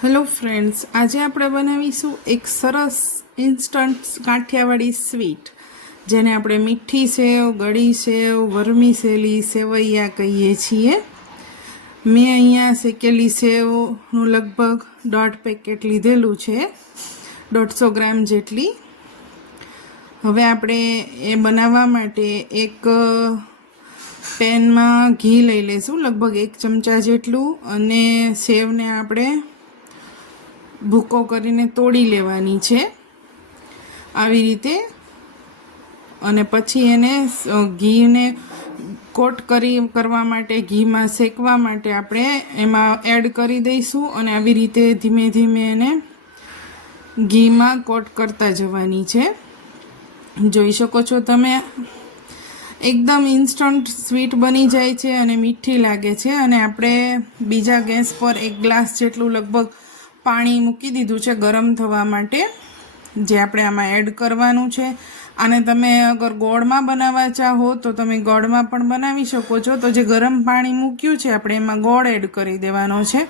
Hello friends, આજે આપણે બનાવીશું એક સરસ ઇન્સ્ટન્ટ કાઠિયાવાડી સ્વીટ, જેને આપણે મીઠી સેવ, ગળી સેવ, વરમી સેલી, સેવૈયા કહીએ છીએ. મેં અહીંયા શેકેલી સેવનું લગભગ દોઢ પેકેટ લીધેલું છે, દોઢસો ગ્રામ જેટલી. હવે આપણે એ બનાવવા માટે એક પેનમાં ઘી લઈ લઈશું લગભગ એક ચમચા જેટલું, અને સેવને આપણે ભૂકો કરીને તોડી લેવાની છે. આવી રીતે અને પછી એને ઘીને કોટ કરી, કરવા માટે, ઘીમાં શેકવા માટે આપણે એમાં એડ કરી દઈશું અને આવી રીતે ધીમે ધીમે એને ઘીમાં કોટ કરતા જવાની છે. જોઈ શકો છો તમે, એકદમ ઇન્સ્ટન્ટ સ્વીટ બની જાય છે અને મીઠી લાગે છે અને આપણે બીજા ગેસ પર એક ગ્લાસ જેટલું લગભગ પાણી મૂકી દીધું છે ગરમ થવા માટે, જે આપણે આમાં એડ કરવાનું છે. અને તમે અગર ગોળમાં બનાવવા ચાહો તો તમે ગોળમાં પણ બનાવી શકો છો. તો જે ગરમ પાણી મૂક્યું છે આપણે એમાં ગોળ એડ કરી દેવાનો છે.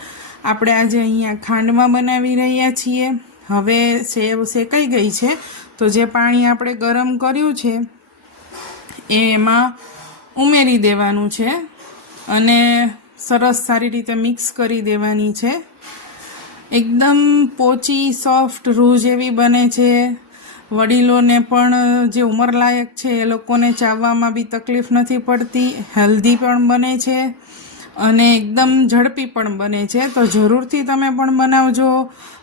આપણે આજે અહીંયા ખાંડમાં બનાવી રહ્યા છીએ. હવે સેવ શેકાઈ ગઈ છે. તો જે પાણી આપણે ગરમ કર્યું છે એ એમાં ઉમેરી દેવાનું છે. અને સરસ સારી રીતે મિક્સ કરી દેવાની છે. એકદમ પોચી સોફ્ટ રૂ જેવી બને છે. વડીલોને પણ જે ઉંમરલાયક છે એ લોકોને ચાવવામાં બી તકલીફ નથી પડતી હેલ્ધી પણ બને છે અને એકદમ ઝડપી પણ બને છે. તો જરૂરથી તમે પણ બનાવજો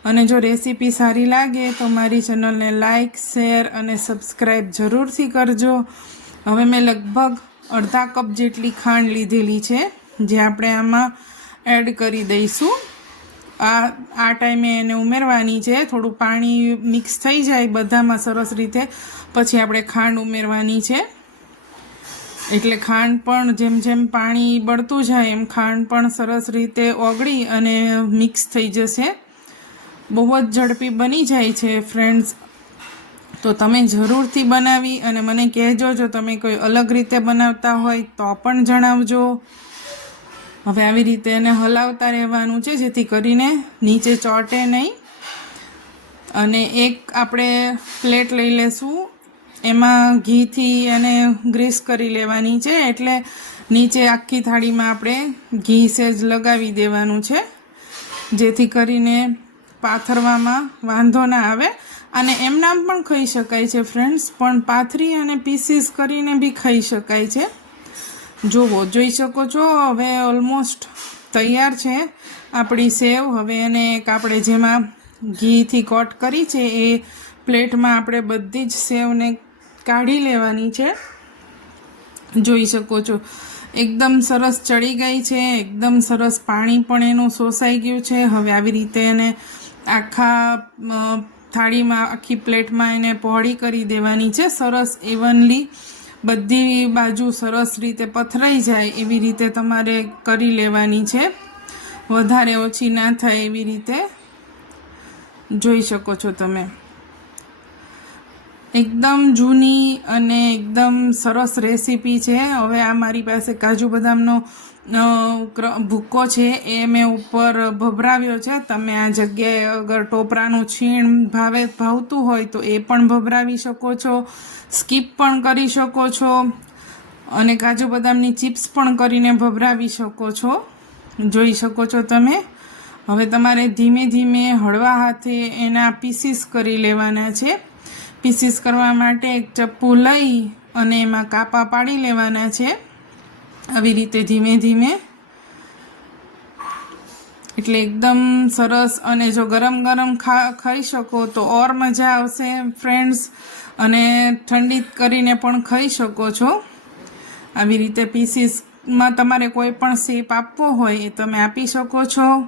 અને જો રેસીપી સારી લાગે તો મારી ચેનલને લાઇક શેર અને સબસ્ક્રાઈબ જરૂરથી કરજો. હવે મેં લગભગ અડધા કપ જેટલી ખાંડ લીધેલી છે, જે આપણે આમાં એડ કરી દઈશું. આ આ ટાઈમે એને ઉમેરવાની છે. થોડું પાણી મિક્સ થઈ જાય બધામાં સરસ રીતે. પછી આપણે ખાંડ ઉમેરવાની છે. એટલે ખાંડ પણ જેમ જેમ પાણી બળતું જાય એમ ખાંડ પણ સરસ રીતે ઓગળી અને મિક્સ થઈ જશે. બહુ જ ઝડપી બની જાય છે ફ્રેન્ડ્સ તો તમે જરૂરથી બનાવી અને મને કહેજો, જો તમે કોઈ અલગ રીતે બનાવતા હોય તો પણ જણાવજો. હવે આવી રીતે એને હલાવતા રહેવાનું છે, જેથી કરીને નીચે ચોંટે નહીં. અને એક આપણે પ્લેટ લઈ લેશું. એમાં ઘીથી એને ગ્રીસ કરી લેવાની છે, એટલે નીચે આખી થાળીમાં આપણે ઘી સેજ લગાવી દેવાનું છે, જેથી કરીને પાથરવામાં વાંધો ના આવે. અને એમનામ પણ ખાઈ શકાય છે ફ્રેન્ડ્સ પણ પાથરી અને પીસીસ કરીને બી ખાઈ શકાય છે. જુઓ, જોઈ શકો છો, હવે ઓલમોસ્ટ તૈયાર છે આપણી સેવ. હવે એને એક આપણે જેમાં ઘીથી કોટ કરી છે, એ પ્લેટમાં આપણે બધી જ સેવને કાઢી લેવાની છે. જોઈ શકો છો, એકદમ સરસ ચડી ગઈ છે, એકદમ સરસ પાણી પણ એનું શોષાઈ ગયું છે. હવે આવી રીતે એને આખા થાળીમાં, આખી પ્લેટમાં એને પહોળી કરી દેવાની છે. સરસ ઇવનલી બધી બાજુ સરસ રીતે પથરાઈ જાય એવી રીતે તમારે કરી લેવાની છે. વધારે ઓછી ના થાય એવી રીતે જોઈ શકો છો તમે. એકદમ જૂની અને એકદમ સરસ રેસીપી છે. હવે આ મારી પાસે કાજુ બદામનો ભૂક્કો છે. એ મેં ઉપર ભભરાવ્યો છે. તમે આ જગ્યાએ અગર ટોપરાનું છીણ ભાવે, ભાવતું હોય તો એ પણ ભભરાવી શકો છો. સ્કીપ પણ કરી શકો છો. અને કાજુ બદામની ચિપ્સ પણ કરીને ભભરાવી શકો છો. જોઈ શકો છો તમે. હવે તમારે ધીમે ધીમે હળવા હાથે એના પીસીસ કરી લેવાના છે. પીસીસ કરવા માટે એક ચપ્પુ લઈ અને એમાં કાપા પાડી લેવાના છે. આવી રીતે ધીમે ધીમે. એટલે એકદમ સરસ અને જો ગરમ ગરમ ખા, ખાઈ શકો તો ઓર મજા આવશે ફ્રેન્ડ્સ અને ઠંડી કરીને પણ ખાઈ શકો છો. આવી રીતે પીસીસમાં તમારે કોઈ પણ શેપ આપવો હોય એ તમે આપી શકો છો.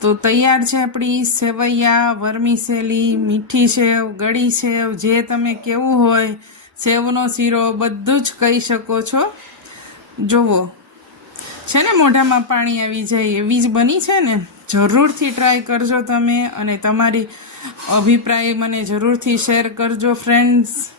તો તૈયાર છે આપણી સેવૈયા વરમીસેલી મીઠી સેવ, ગળી સેવ, જે તમે કેવું હોય, સેવનો શીરો, બધું જ કહી શકો છો. જુઓ છે ને મોઢામાં પાણી આવી જાય એવી જ બની છે ને? જરૂરથી ટ્રાય કરજો તમે અને તમારી અભિપ્રાય મને જરૂરથી શેર કરજો ફ્રેન્ડ્સ